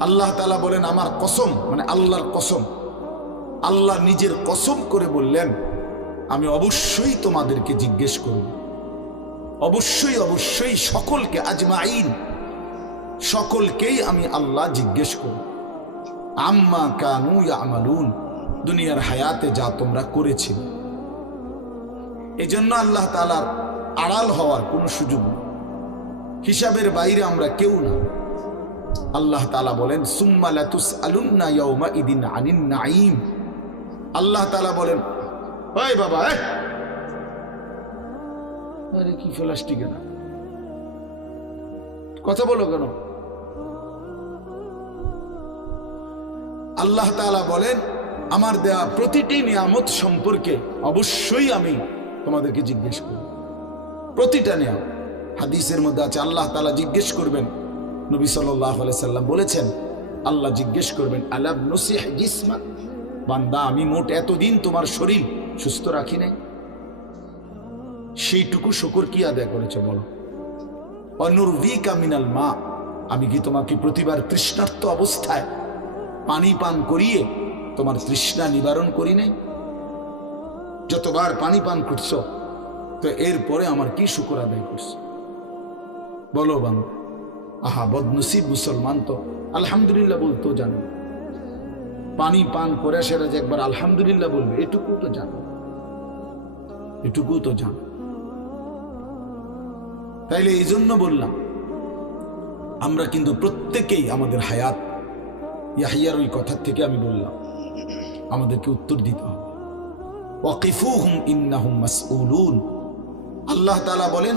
আল্লাহ তালা বলেন, আমার কসম মানে আল্লাহর কসম। আল্লাহ নিজের কসম করে বললেন, আমি অবশ্যই তোমাদেরকে জিজ্ঞেস করব। অবশ্যই অবশ্যই সকলকে আজমাইন। সকলকেই আমি আল্লাহ জিজ্ঞেস করব। আম্মা কানু আমালুন দুনিয়ার হায়াতে যা তোমরা করেছিলে। এই জন্য আল্লাহ তালার আড়াল হওয়ার কোনো সুযোগ নেই। হিসাবের বাইরে আমরা কেউ না। আল্লাহ তালা বলেন, সুম্মা লাতুস আলুন্না ইয়াউমা ইদিন আনিন নাঈম। আল্লাহ তালা বলেন ওই বাবা! আরে, কি ফেলাসটিকে না কথা বলো কেন? আল্লাহ তাআলা বলেন, আমার দেয়া প্রতিটি নিয়ামত সম্পর্কে অবশ্যই আমি তোমাদেরকে জিজ্ঞেস করব। প্রতিটা নিয়াম হাদিসের মধ্যে আছে, আল্লাহ তালা জিজ্ঞেস করবেন নবী সাল্লাম বলেছেন, আল্লাহ জিজ্ঞেস করবেন, আলাম নসিহ জিসমা বান্দা, আমি মোট এতদিন তোমার শরীর সুস্থ রাখি নাই। সেইটুকু শুকর কি আদায় করেছে বলো? অনুর্ভিকা মিনাল মা, আমি কি তোমাকে প্রতিবার তৃষ্ণার্ত অবস্থায় পানি পান করিয়ে তোমার তৃষ্ণা নিবারণ করি নাই? যতবার পানি পান করছ, তো এরপরে আমার কি শুকর আদায় করছ? বলো বান্ধব আহা, বদনসিব মুসলমান তো। আলহামদুলিল্লাহ বলতো জানো। পানি পান করে সেটা যে একবার আলহামদুলিল্লাহ বলবে, এটুকু তো জানো। এটুকু তো জানো। তাইলে এই জন্য বললাম, আমরা কিন্তু প্রত্যেকেই আমাদের হায়াত, ইয়াহিয়ার ওই কথার থেকে আমি বললাম, আমাদেরকে উত্তর দিতে হবে। ওয়াকিফুহুম ইন্নাহুম মাসউলুন। আল্লাহ তাআলা বলেন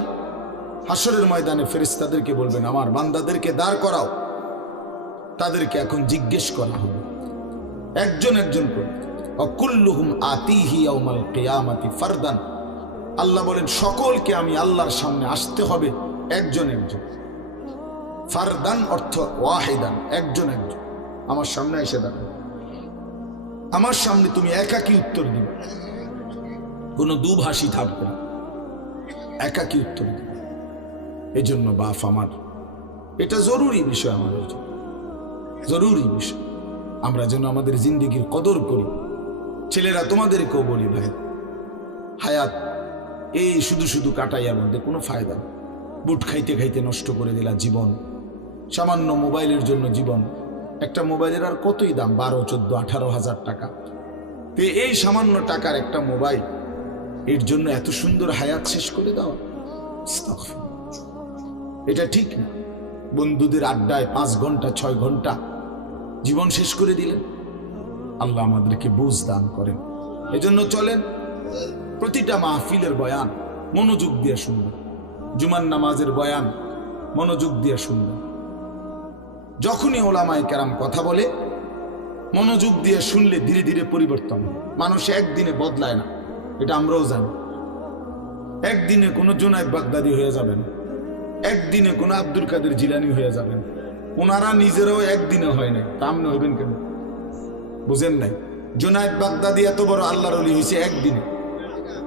হাসরের ময়দানে ফেরেশতাদেরকে বলবেন, আমার বান্দাদেরকে দাঁড় করাও। তাদেরকে এখন জিজ্ঞেস করা হবে। একজন একজন করে, অকুল্লুহুম আতিহি ইয়াউমাল কিয়ামাতি ফারদান। আল্লাহ বলেন, সকলকে আমি আল্লাহর সামনে আসতে হবে একজন একজন। ফারদান অর্থ ওয়াহিদান, একজন একজন। আমার সামনে এসে দাঁড়াও। আমার সামনে তুমি একাকি উত্তর দিবে। কোনো দুভাষী থাকবে না। একাকি উত্তর দিবে। এই জন্য বাপ আমার। এটা জরুরি বিষয় আমাদের জরুরি বিষয়। আমরা যেন আমাদের জিন্দিগির কদর করি। ছেলেরা তোমাদেরকেও বলি ভাই, হায়াত, এই শুধু শুধু কাটাইয়ার মধ্যে কোনো ফায়দা। বুট খাইতে খাইতে নষ্ট করে দিলা জীবন। সামান্য মোবাইলের জন্য জীবন। একটা মোবাইলের আর কতই দাম? বারো, চোদ্দ, আঠারো হাজার টাকা। তো এই সামান্য টাকার একটা মোবাইল, এর জন্য এত সুন্দর হায়াত শেষ করে দাও। এটা ঠিক না। বন্ধুদের আড্ডায় পাঁচ ঘণ্টা, ছয় ঘণ্টা জীবন শেষ করে দিলেন। আল্লাহ আমাদেরকে বুঝ দান করেন। এজন্য চলেন, প্রতিটা মাহফিলের বয়ান মনোযোগ দিয়ে শুনবেন। জুমান নামাজের বয়ান মনোযোগ দিয়ে শুনবেন। যখনই ওলামায় কেরাম কথা বলে, মনোযোগ দিয়ে শুনলে ধীরে ধীরে পরিবর্তন হয়। মানুষ একদিনে বদলায় না, এটা আমরাও জানি। একদিনে কোনো জোনায়দ বাগদাদি হয়ে যাবেন। একদিনে কোনো আব্দুল কাদের জিলানি হয়ে যাবেন। ওনারা নিজেরাও একদিনে হয় নাই। তা আপনি হইবেন কেন? বুঝেন নাই? জোনায়দ বাগদাদি এত বড় আল্লাহর অলি হয়েছে একদিনে।